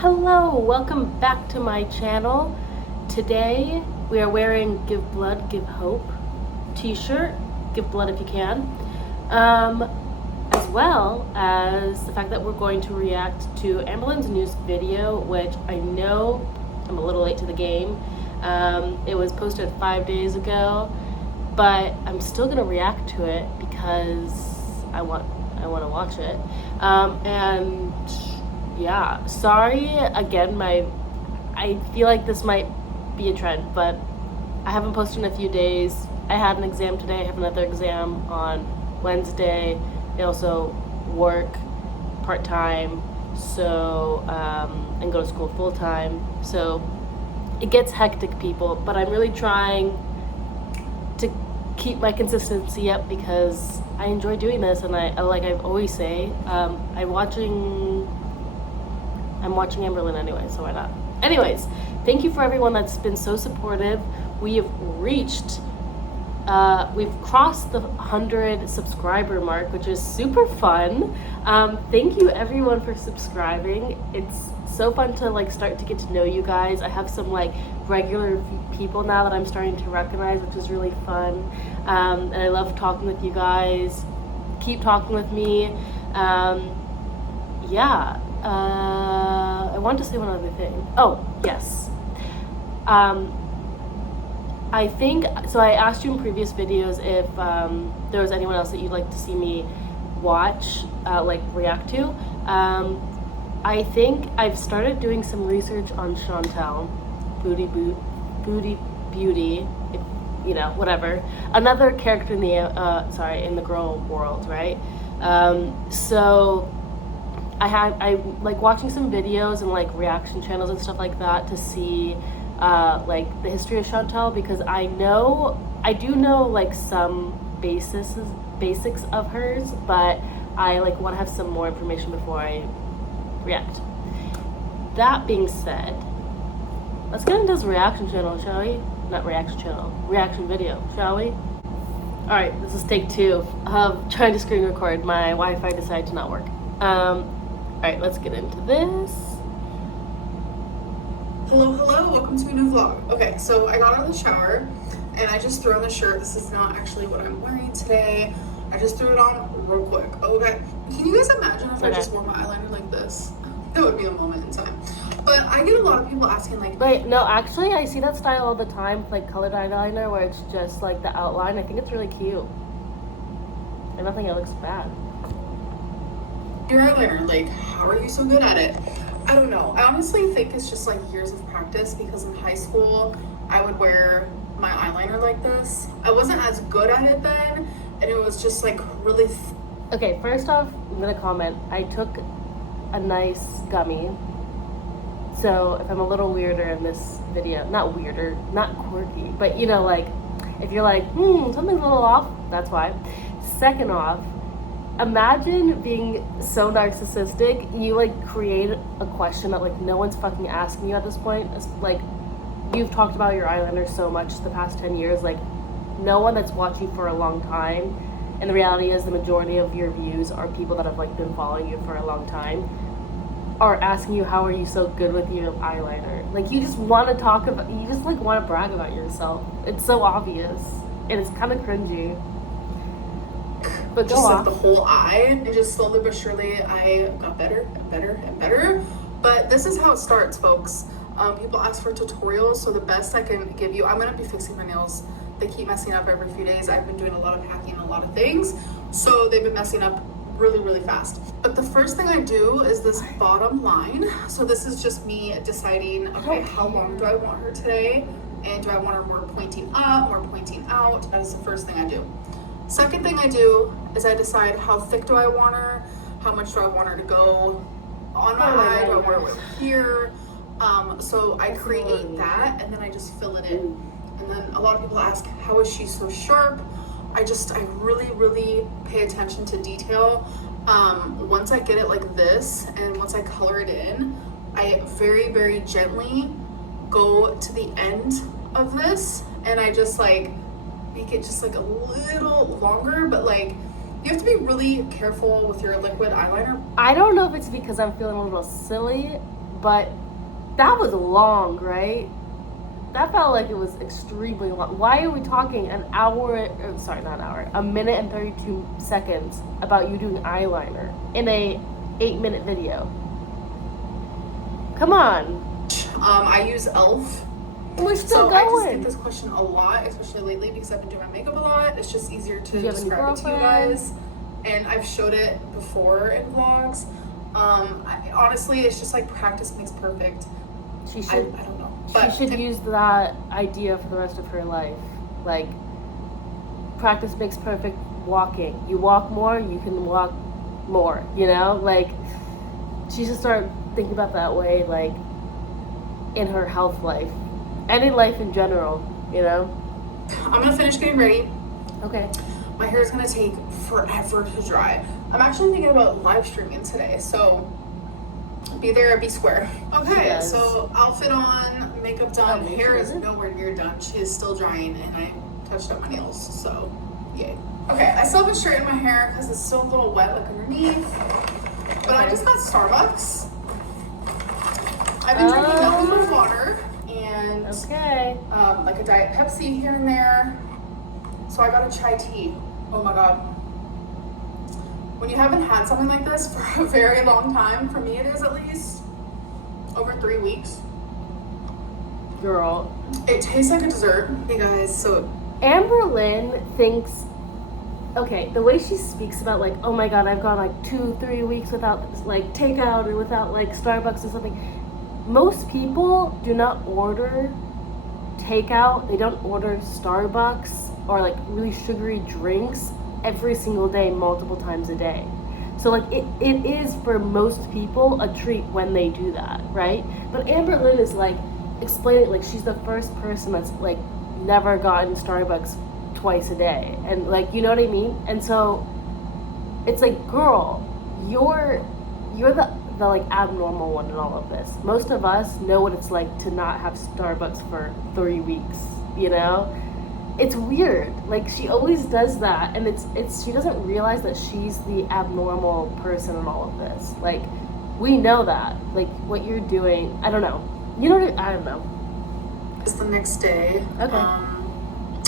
Hello, welcome back to my channel. Today we are wearing Give Blood, Give Hope t-shirt, give blood if you can, as well as the fact that we're going to react to Amberlynn's news video, which I know I'm a little late to the game. It was posted 5 days ago, but I'm still gonna react to it because I want to watch it. And yeah, sorry again, I feel like this might be a trend, but I haven't posted in a few days. I had an exam today, I have another exam on Wednesday. I also work part-time, so and go to school full-time, so it gets hectic, people, but I'm really trying to keep my consistency up because I enjoy doing this, and I like I've always say, I'm watching Amberlynn anyway, so why not? Anyways, thank you for everyone that's been so supportive. We have reached, we've crossed the 100 subscriber mark, which is super fun. Thank you everyone for subscribing. It's so fun to like start to get to know you guys. I have some like regular people now that I'm starting to recognize, which is really fun. And I love talking with you guys. Keep talking with me. Yeah. I want to say one other thing. Oh, yes. I think, so I asked you in previous videos if there was anyone else that you'd like to see me watch, like react to. I think I've started doing some research on Chantel, Booty Beauty, if, you know, whatever. Another character in the, in the girl world, right? So I like watching some videos and like reaction channels and stuff like that to see like the history of Chantel, because I do know like some basics of hers, but I like want to have some more information before I react. That being said, let's get into this reaction channel, shall we? Not reaction channel, reaction video, shall we? Alright, this is take 2 of trying to screen record. My Wi-Fi decided to not work. Alright, let's get into this. Hello, welcome to a new vlog. Okay, so I got out of the shower and I just threw on the shirt. This is not actually what I'm wearing today. I just threw it on real quick. Okay, can you guys imagine if I just wore my eyeliner like this? That would be a moment in time. But I get a lot of people asking like, wait, no, actually I see that style all the time, like colored eyeliner where it's just like the outline. I think it's really cute. I don't think it looks bad. Your eyeliner, like, how are you so good at it? I don't know. I honestly think it's just like years of practice, because in high school I would wear my eyeliner like this. I wasn't as good at it then, and it was just like really okay, first off, I'm gonna comment, I took a nice gummy, so if I'm a little weirder in this video, not weirder, not quirky, but you know, like if you're like something's a little off, that's why. Second off, imagine being so narcissistic, you like create a question that like no one's fucking asking you at this point. It's like, you've talked about your eyeliner so much the past 10 years, like no one that's watched you for a long time, and the reality is the majority of your views are people that have like been following you for a long time, are asking you how are you so good with your eyeliner. Like you just want to talk about, you just like want to brag about yourself. It's so obvious and it's kind of cringy. But just like the whole eye, and just slowly but surely I got better and better and better. But this is how it starts, folks. People ask for tutorials, so the best I can give you, I'm gonna be fixing my nails. They keep messing up every few days. I've been doing a lot of hacking and a lot of things, so they've been messing up really fast. But the first thing I do is this bottom line. So this is just me deciding, okay, how long do I want her today, and do I want her more pointing up, more pointing out? That is the first thing I do. Second thing I do is I decide how thick do I want her, how much do I want her to go on my eye, do I want her over here. So I create that, and then I just fill it in. And then a lot of people ask, how is she so sharp? I really pay attention to detail. Once I get it like this, and once I color it in, I very gently go to the end of this, and I just like make it just like a little longer, but like you have to be really careful with your liquid eyeliner. I don't know if it's because I'm feeling a little silly, but that was long, right? That felt like it was extremely long. Why are we talking an hour, sorry, not an hour, a minute and 32 seconds about you doing eyeliner in a 8-minute video? Come on. I use e.l.f. We're still I just going. get this question a lot, especially lately because I've been doing my makeup a lot. It's just easier to Do you have any describe it to you girlfriends? guys. And I've showed it before in vlogs. Honestly, it's just like practice makes perfect. She I should, don't know. she But should use that idea for the rest of her life. Like, practice makes perfect walking. You walk more, you can walk more, you know? Like, she should start thinking about that way, like, in her health life. And in life in general, you know? I'm gonna finish getting ready. Okay. My hair is gonna take forever to dry. I'm actually thinking about live streaming today, so be there, be square. Okay, Yes. so outfit on, makeup done, Oh, hair is isn't. nowhere near done. She is still drying, and I touched up my nails, so yay. Okay, I still haven't straightened my hair because it's still a little wet, like underneath. But I just got Starbucks. I've been drinking nothing but water and Okay. like a Diet Pepsi here and there. So I got a chai tea. Oh my god. When you haven't had something like this for a very long time, for me it is at least over 3 weeks. Girl. It tastes like a dessert, you guys. So Amberlynn thinks, okay, the way she speaks about, like, oh my god, I've gone like 2-3 weeks without like takeout or without like Starbucks or something. Most people do not order takeout, they don't order Starbucks or like really sugary drinks every single day, multiple times a day. So like it is for most people a treat when they do that, right? But Amberlynn is like explaining, like she's the first person that's like never gotten Starbucks twice a day, and like, you know what I mean? And so it's like, girl, you're the like abnormal one in all of this. Most of us know what it's like to not have Starbucks for 3 weeks, you know? It's weird. Like, she always does that, and it's she doesn't realize that she's the abnormal person in all of this. Like, we know that. Like, what you're doing, I don't know. You know what I don't know. it's the next day. Okay.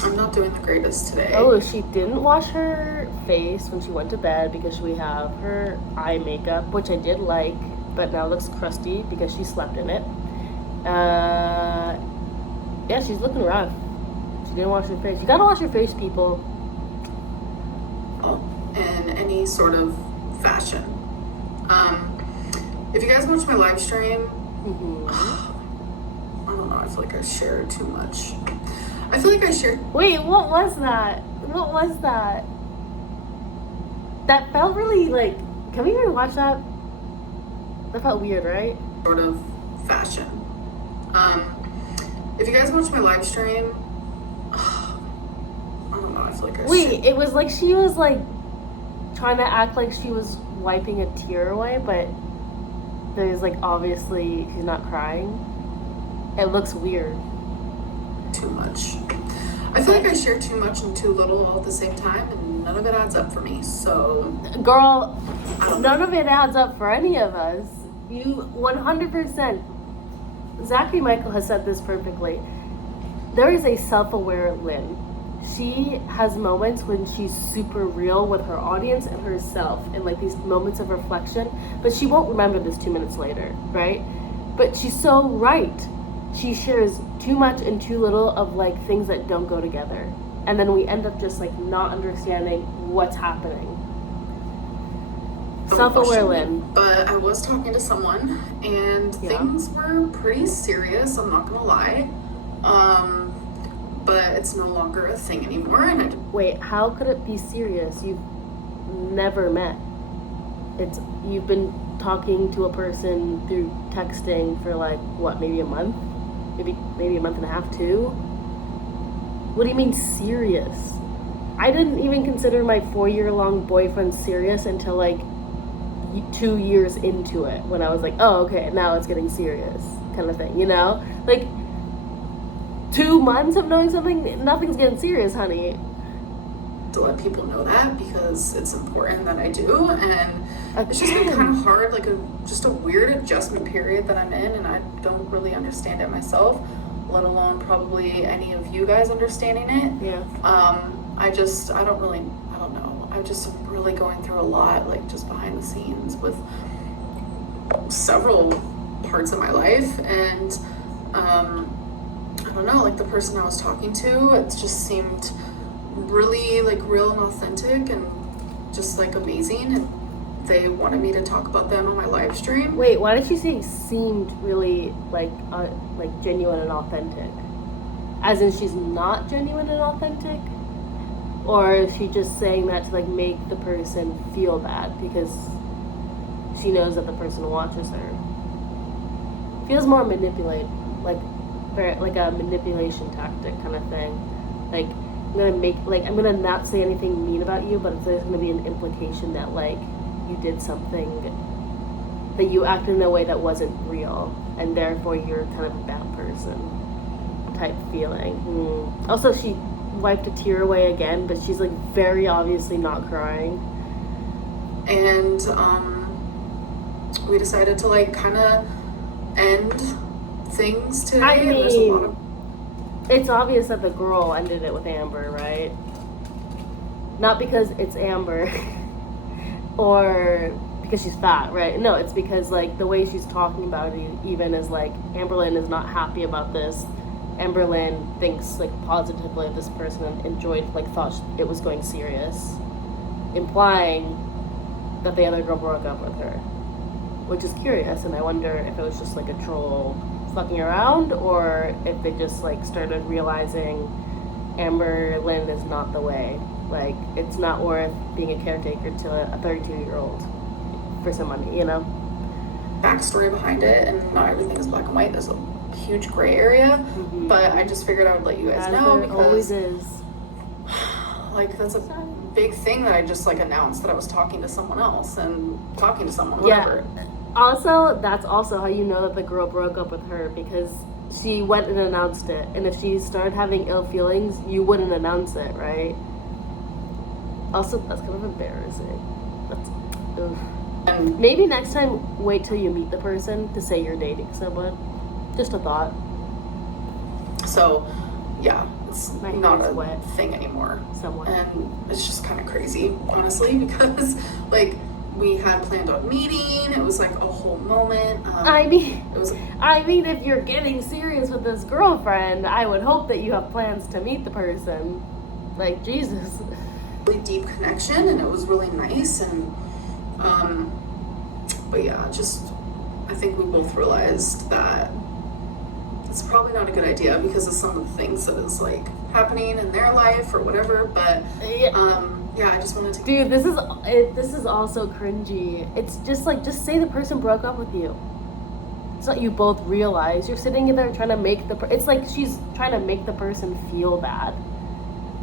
I'm not doing the greatest today. Oh, she didn't wash her face when she went to bed because we have her eye makeup, which I did like, but now looks crusty because she slept in it. Yeah, she's looking rough. She didn't wash her face. You gotta wash your face, people. In any sort of fashion. If you guys watch my live stream, I don't know, I feel like I shared too much. I feel like I shared. Wait, what was that? What was that? That felt really like. Can we rewatch that? That felt weird, right? Sort of fashion. If you guys watch my live stream, I don't know, I feel like I Wait, it was like she was like trying to act like she was wiping a tear away, but there's like obviously she's not crying. It looks weird. too much. I feel like I share too much and too little all at the same time, and none of it adds up for me. So, Girl, none of it adds up for any of us. You 100%. Zachary Michael has said this perfectly. There is a self-aware Lynn. She has moments when she's super real with her audience and herself, and like these moments of reflection, but she won't remember this 2 minutes later, right? But she's so right. She shares too much and too little of like things that don't go together, and then we end up just like not understanding what's happening. Self-aware Lynn. But I was talking to someone, and things were pretty serious. I'm not gonna lie. But it's no longer a thing anymore. And Wait, how could it be serious? You've never met. You've been talking to a person through texting for like what, maybe a month? Maybe a month and a half too? What do you mean serious? I didn't even consider my 4-year-long boyfriend serious until like 2 years into it, when I was like, oh, okay, now it's getting serious, kind of thing, you know? Like, 2 months of knowing something, nothing's getting serious, honey. to let people know that because it's important that I do. And it's just been Again. kind of hard, like just a weird adjustment period that I'm in, and I don't really understand it myself, let alone probably any of you guys understanding it. Yeah. I don't know. I'm just really going through a lot, like just behind the scenes with several parts of my life. And I don't know, like the person I was talking to, it just seemed really like real and authentic and just like amazing. And they wanted me to talk about them on my live stream. Wait, why did you say seemed really like genuine and authentic? As in she's not genuine and authentic? Or is she just saying that to like make the person feel bad because she knows that the person watches her? Feels more manipulate, like very like a manipulation tactic kind of thing. Like I'm gonna not say anything mean about you, but there's gonna be an implication that like you did something, that you acted in a way that wasn't real, and therefore you're kind of a bad person type feeling. Also, she wiped a tear away again, but she's like very obviously not crying. And we decided to like kind of end things today. I And there's a lot of it's obvious that the girl ended it with Amber, right? Not because it's Amber or because she's fat, right? No, it's because like the way she's talking about it even is like Amberlynn is not happy about this. Amberlynn thinks like positively of this person and thought it was going serious, implying that the other girl broke up with her, which is curious. And I wonder if it was just like a troll fucking around, or if they just like started realizing Amberlynn is not the way. Like it's not worth being a caretaker to a 32-year-old for some money, you know? backstory behind it, and not everything is black and white. There's a huge gray area, but I just figured I would let you guys know There because always is. like that's a big thing that I just like announced that I was talking to someone else and talking to someone, whatever. Yeah. Also, that's also how you know that the girl broke up with her, because she went and announced it. And if she started having ill feelings, you wouldn't announce it, right? Also, that's kind of embarrassing. That's, ugh. And Maybe next time, wait till you meet the person to say you're dating someone. Just a thought. so, yeah, it's My not hair's a wet. thing anymore. Someone. And it's just kind of crazy, honestly, because like we had planned on meeting. It was like a whole moment. I mean, it was if you're getting serious with this girlfriend, I would hope that you have plans to meet the person. Like, Jesus. really deep connection, and it was really nice. And but yeah, just I think we both realized that it's probably not a good idea because of some of the things that is like happening in their life or whatever. But yeah, I just wanted to. Dude, this is also cringy. It's just like, just say the person broke up with you. It's not you both realize. You're sitting there trying to make it's like she's trying to make the person feel bad.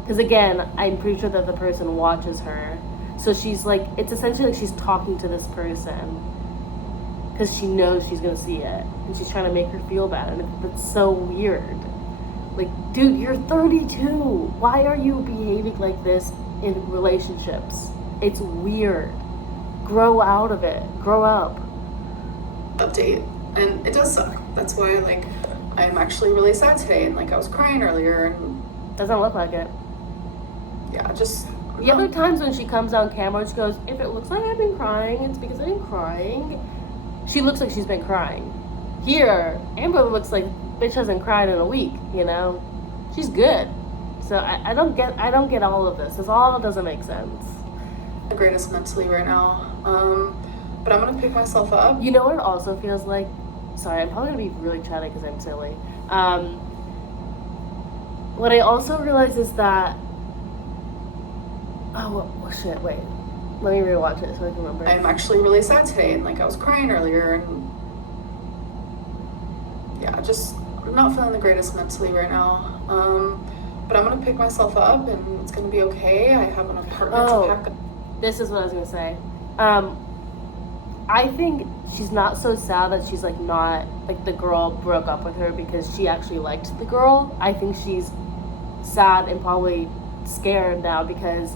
Because again, I'm pretty sure that the person watches her. So she's like, it's essentially like she's talking to this person because she knows she's gonna see it, and she's trying to make her feel bad, and it's so weird. Like, dude, you're 32. Why are you behaving like this in relationships? It's weird. Grow out of it. Grow up. Update, and it does suck. That's why like I'm actually really sad today, and like I was crying earlier, and Doesn't look like it. yeah, just The other times when she comes on camera, she goes, if it looks like I've been crying, it's because I've been crying. She looks like she's been crying. Here, Amber looks like bitch hasn't cried in a week, you know? She's good. So I don't get all of this. This all doesn't make sense. the greatest mentally right now. But I'm gonna pick myself up. You know what it also feels like? Sorry, I'm probably gonna be really chatty because I'm silly. What I also realized is that, oh shit, wait. Let me rewatch it so I can remember. I'm actually really sad today, and like I was crying earlier, and yeah, just not feeling the greatest mentally right now. But I'm gonna pick myself up, and it's gonna be okay. I have an apartment to pack up. This is what I was gonna say. I think she's not so sad that she's like not like the girl broke up with her because she actually liked the girl. I think she's sad and probably scared now because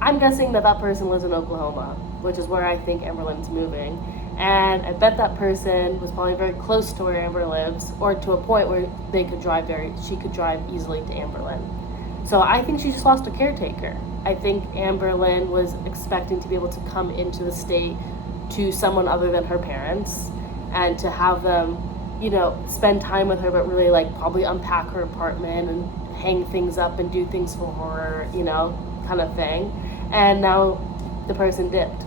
I'm guessing that person lives in Oklahoma, which is where I think Amberlynn's moving. And I bet that person was probably very close to where Amber lives, or to a point where she could drive easily to Amberlynn. So I think she just lost a caretaker. I think Amberlynn was expecting to be able to come into the state to someone other than her parents and to have them, spend time with her, but really probably unpack her apartment and hang things up and do things for her, kind of thing. And now the person dipped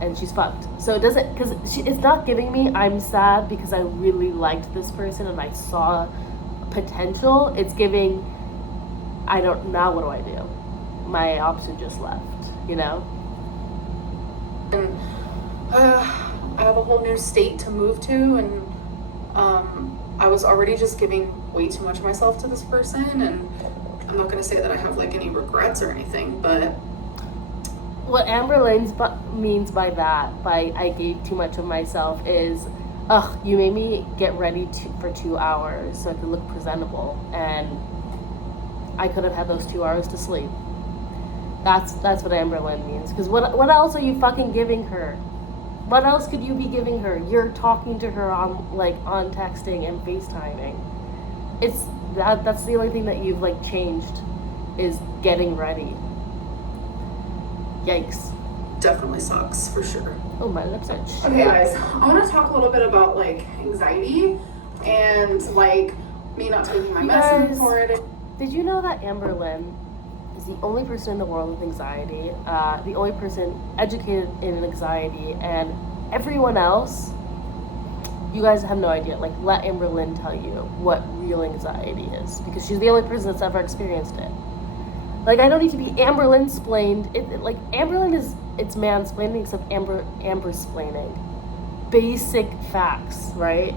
and she's fucked. So it doesn't, because it's not giving me, I'm sad because I really liked this person and I saw potential. It's giving, now what do I do? My option just left, And I have a whole new state to move to, and I was already just giving way too much of myself to this person, and I'm not going to say that I have any regrets or anything, but what Amberlynn means by that, by I gave too much of myself, is, you made me get ready for 2 hours so I could look presentable, and I could have had those 2 hours to sleep. That's what Amberlynn means. Because what else are you fucking giving her? What else could you be giving her? You're talking to her on texting and FaceTiming. That's the only thing that you've changed, is getting ready. Yikes. Definitely sucks for sure. Oh, my lips itch. Okay, guys, I want to talk a little bit about anxiety and me not taking my medicine for it. Did you know that Amberlynn is the only person in the world with anxiety, the only person educated in anxiety, and everyone else, you guys have no idea. Let Amberlynn tell you what real anxiety is, because she's the only person that's ever experienced it. I don't need to be Amberlynn-splained. Amberlynn it's mansplaining, except Amber-splaining. Basic facts, right?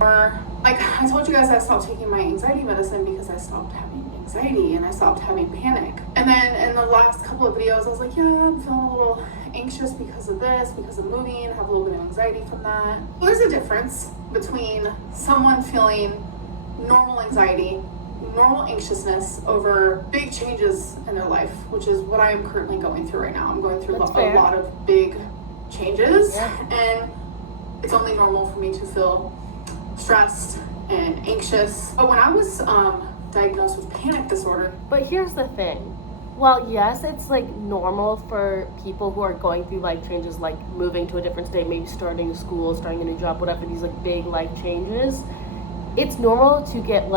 Or, I told you guys I stopped taking my anxiety medicine because I stopped having anxiety and I stopped having panic. And then in the last couple of videos, I was like, yeah, I'm feeling a little anxious because of this, because of moving, have a little bit of anxiety from that. Well, there's a difference between someone feeling normal anxiety, normal anxiousness over big changes in their life, which is what I am currently going through right now. I'm going through a lot of big changes, and it's only normal for me to feel stressed and anxious. But when I was diagnosed with panic disorder. But here's the thing. Well, yes, it's normal for people who are going through life changes, moving to a different state, maybe starting school, starting a new job, whatever, these big life changes. It's normal to get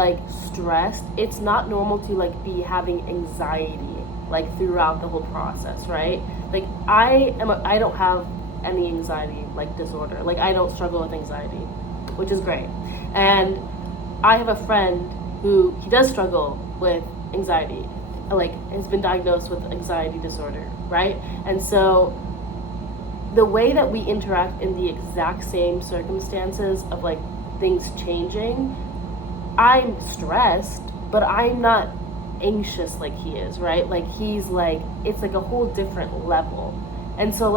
stressed. It's not normal to be having anxiety throughout the whole process, right? I don't have any anxiety disorder. I don't struggle with anxiety, which is great. And I have a friend who he does struggle with anxiety, has been diagnosed with anxiety disorder, right? And so the way that we interact in the exact same circumstances of things changing, I'm stressed, but I'm not anxious like he is, right? He's it's a whole different level. And so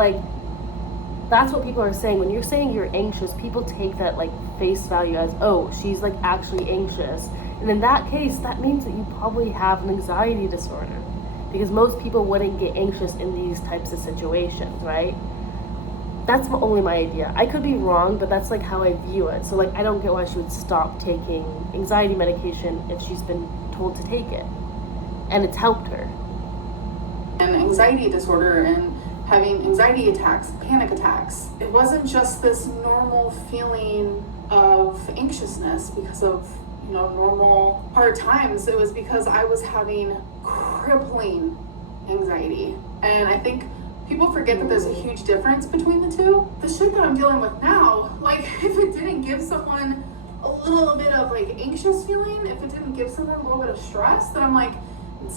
that's what people are saying. When you're saying you're anxious, people take that face value as, oh, she's actually anxious. And in that case, that means that you probably have an anxiety disorder, because most people wouldn't get anxious in these types of situations, right? That's only my idea. I could be wrong, but that's how I view it. So I don't get why she would stop taking anxiety medication if she's been told to take it and it's helped her. And anxiety disorder and having anxiety attacks, panic attacks, it wasn't just this normal feeling of anxiousness because of normal hard times. It was because I was having crippling anxiety. And I think people forget that there's a huge difference between the two. The shit that I'm dealing with now, if it didn't give someone a little bit of anxious feeling, if it didn't give someone a little bit of stress, then I'm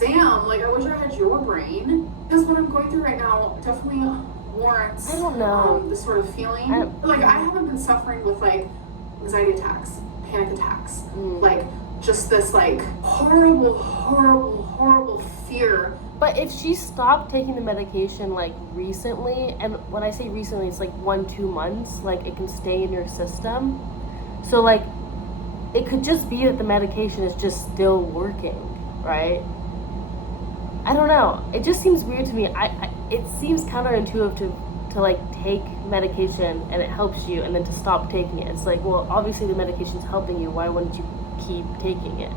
damn, I wish I had your brain. Because what I'm going through right now definitely warrants, I don't know, this sort of feeling. I haven't been suffering with anxiety attacks, panic attacks, just this horrible fear. But if she stopped taking the medication recently, and when I say recently, it's 1-2 months, it can stay in your system. So it could just be that the medication is just still working, right? I don't know. It just seems weird to me. It seems counterintuitive to like take medication and it helps you, and then to stop taking it. It's like, well, obviously the medication's helping you. Why wouldn't you keep taking it?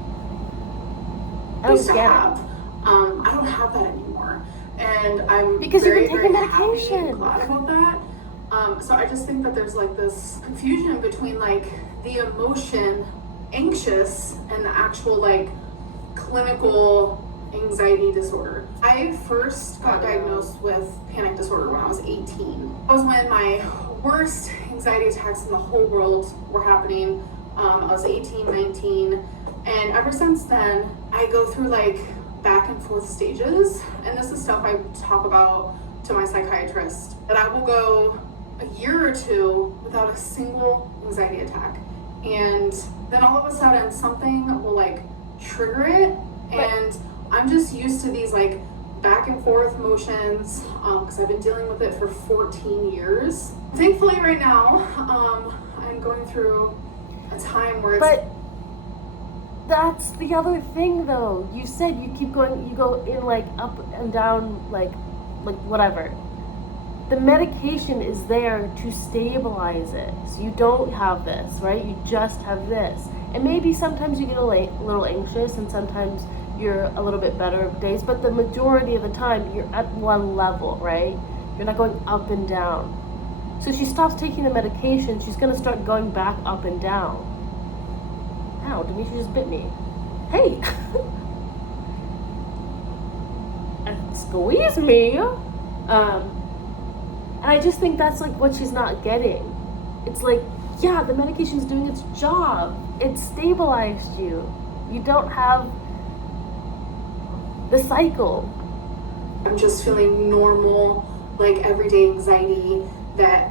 I don't get it. I don't have that anymore, and I'm because very, you've been taking very medication. happy and glad about that. So I just think that there's like this confusion between like the emotion, anxious, and the actual like clinical anxiety disorder. I first got diagnosed with panic disorder when I was 18. That was when my worst anxiety attacks in the whole world were happening. I was 18, 19, and ever since then, I go through like back and forth stages, and this is stuff I talk about to my psychiatrist, that I will go a year or two without a single anxiety attack, and then all of a sudden something will like trigger it, and I'm just used to these like back and forth motions because I've been dealing with it for 14 years. Thankfully right now I'm going through a time where it's... But that's the other thing though. You said you keep going, you go in like up and down, like whatever. The medication is there to stabilize it. So you don't have this, right? You just have this. And maybe sometimes you get a little anxious, and sometimes you're a little bit better of days, but the majority of the time you're at one level, right? You're not going up and down. So if she stops taking the medication, she's gonna start going back up and down. Ow, Demetria just bit me. Hey! Squeeze me! And I just think that's like what she's not getting. It's like, yeah, the medication's doing its job. It stabilized you. You don't have the cycle. I'm just feeling normal, like everyday anxiety that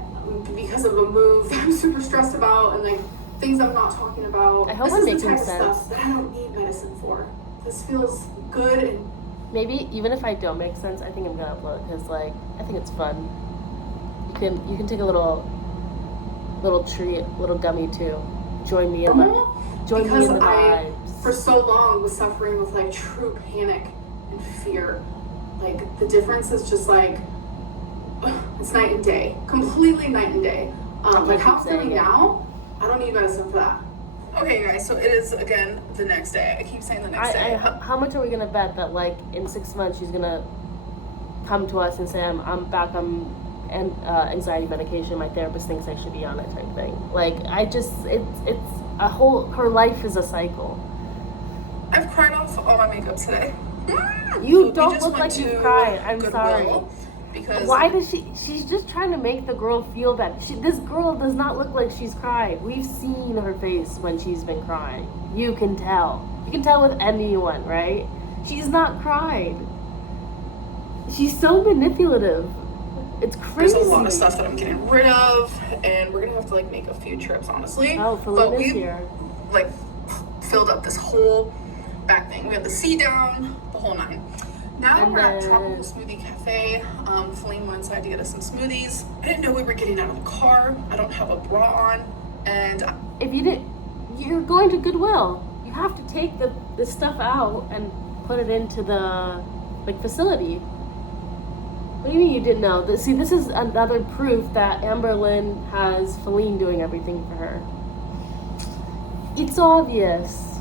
because of a move that I'm super stressed about, and like things I'm not talking about. I hope this I'm is making the type sense. of stuff that I don't need medicine for. This feels good, and maybe even if I don't make sense, I think I'm gonna upload because like I think it's fun. You can take a little treat, little gummy too. Join me in the vibes. For so long was suffering with like true panic and fear. Like the difference is just like it's night and day, completely night and day. Like how I'm feeling now, I don't need medicine for that. Okay, guys, so it is again the next day. I keep saying the next day. How much are we gonna bet that like in 6 months she's gonna come to us and say I'm back on anxiety medication, my therapist thinks I should be on it, type thing. Like it's a whole, her life is a cycle. I've cried off all my makeup today. You don't look like you've cried. I'm sorry. Because why does she's just trying to make the girl feel bad. This girl does not look like she's cried. We've seen her face when she's been crying. You can tell with anyone, right? She's not cried. She's so manipulative. It's crazy. There's a lot of stuff that I'm getting rid of, and we're gonna have to like make a few trips, honestly. Oh, Feline is here. Like filled up this whole back thing. We have the seat down, the whole nine. Now we're at Tropical Smoothie Cafe. Feline went inside to get us some smoothies. I didn't know we were getting out of the car. I don't have a bra on, and if you didn't, you're going to Goodwill. You have to take the stuff out and put it into the facility. What do you mean you didn't know? See, this is another proof that Amberlynn has Feline doing everything for her. It's obvious.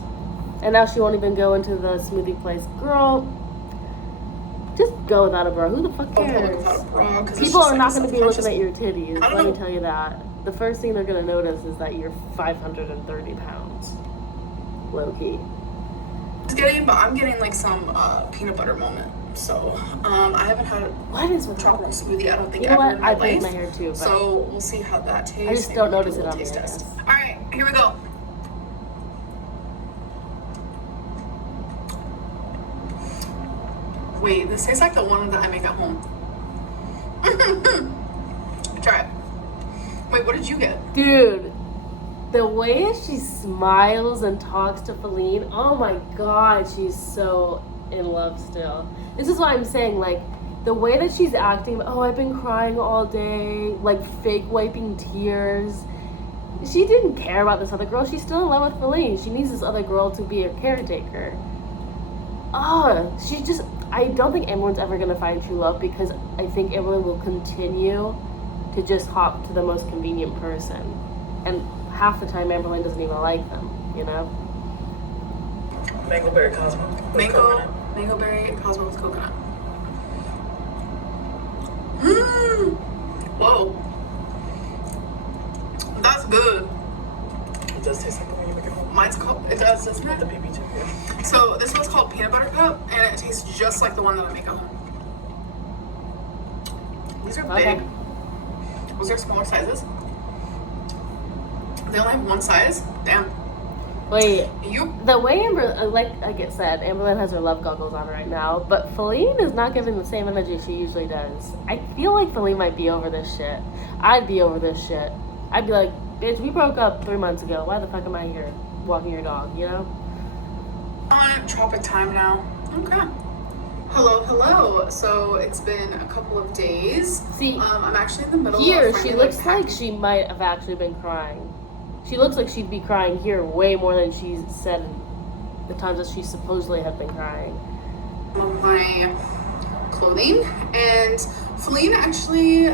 And now she won't even go into the smoothie place. Girl, just go without a bra. Who the fuck cares? Without a bra, people are not going to be looking at your titties. Let me tell you that. The first thing they're going to notice is that you're 530 pounds. Low key. I'm getting like some peanut butter moment. So, I haven't had a tropical smoothie, I don't think, ever in my life. I braid my hair too, but so we'll see how that tastes. I just don't notice it on me, I guess. All right, here we go. Wait, this tastes like the one that I make at home. Try it. Wait, what did you get? Dude, the way she smiles and talks to Feline, oh my god, she's so in love still. This is why I'm saying, like, the way that she's acting, oh, I've been crying all day, like fake wiping tears. She didn't care about this other girl. She's still in love with Feline. She needs this other girl to be a caretaker. Oh, she just, I don't think Amberlynn's ever gonna find true love because I think Amberlynn will continue to just hop to the most convenient person, and half the time Amberlynn doesn't even like them, you know. Mango berry Cosmo. Mango berry Cosmo with coconut. Mmm. Whoa. That's good. It does taste like the one you make at home. Mine's called, it does, doesn't it? The BB too, yeah. So this one's called peanut butter cup, and it tastes just like the one that I make at home. These are big. Was there smaller sizes? They only have one size? Damn. Wait, You the way like I said, Amberlynn has her love goggles on right now, but Feline is not giving the same energy she usually does. I feel like Feline might be over this shit. I'd be over this shit. I'd be like, bitch, we broke up 3 months ago. Why the fuck am I here walking your dog, you know? on tropic time now. Okay. Hello. So it's been a couple of days. See, I'm actually in the middle here of she finally, looks like packing. she might have actually been crying. She looks like she'd be crying here way more than she's said in the times that she supposedly had been crying. Of my clothing, and Feline actually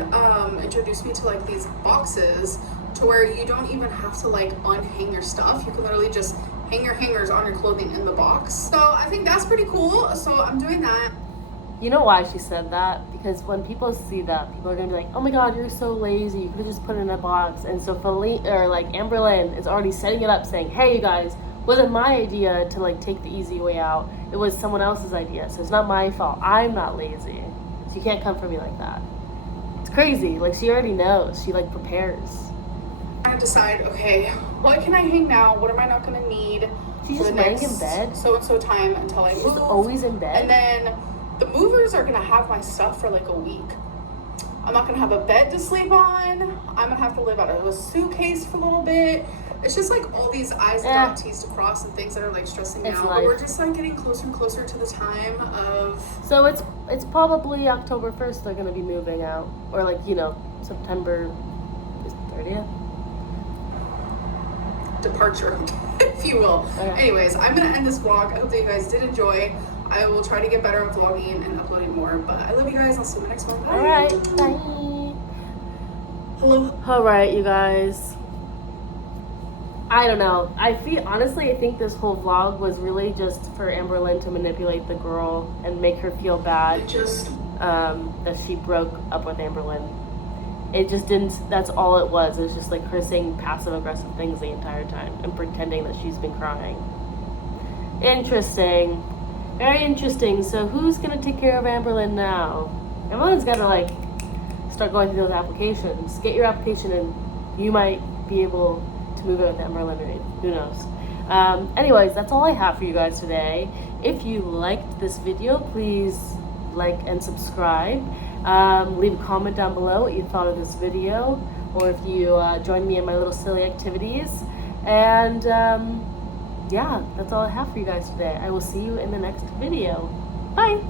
introduced me to like these boxes to where you don't even have to like unhang your stuff. You can literally just hang your hangers on your clothing in the box. So I think that's pretty cool. So I'm doing that. You know why she said that? Because when people see that, people are gonna be like, "Oh my God, you're so lazy. You could have just put it in a box." And so Feline, or like Amberlynn, is already setting it up, saying, "Hey, you guys, wasn't my idea to like take the easy way out. It was someone else's idea. So it's not my fault. I'm not lazy. So you can't come for me like that." It's crazy. Like she already knows. She like prepares. I decide, okay, what can I hang now? What am I not gonna need? She's for just the laying next in bed. so and so time until I She's move. always in bed. And then the movers are gonna have my stuff for like a week. I'm not gonna have a bed to sleep on. I'm gonna have to live out of a suitcase for a little bit. It's just like all these I's and T's to cross and things that are like stressing me It's out. life. But we're just like getting closer and closer to the time of So it's probably October 1st they're gonna be moving out, or like September 30th. departure, if you will. Okay. Anyways, I'm gonna end this vlog. I hope that you guys did enjoy. I will try to get better at vlogging and uploading more. But I love you guys. I'll see you in the next one. Bye. All right, bye. Hello. All right, you guys. I don't know. I think this whole vlog was really just for Amberlynn to manipulate the girl and make her feel bad that she broke up with Amberlynn. It just didn't. That's all it was. It was just like her saying passive aggressive things the entire time and pretending that she's been crying. Interesting. Very interesting. So who's gonna take care of Amberlynn now? Amberlynn's gotta like start going through those applications. Get your application in. You might be able to move in with Amberlynnreid. Who knows? Anyways, that's all I have for you guys today. If you liked this video, please like and subscribe. Leave a comment down below what you thought of this video, or if you join me in my little silly activities. And yeah, that's all I have for you guys today. I will see you in the next video. Bye!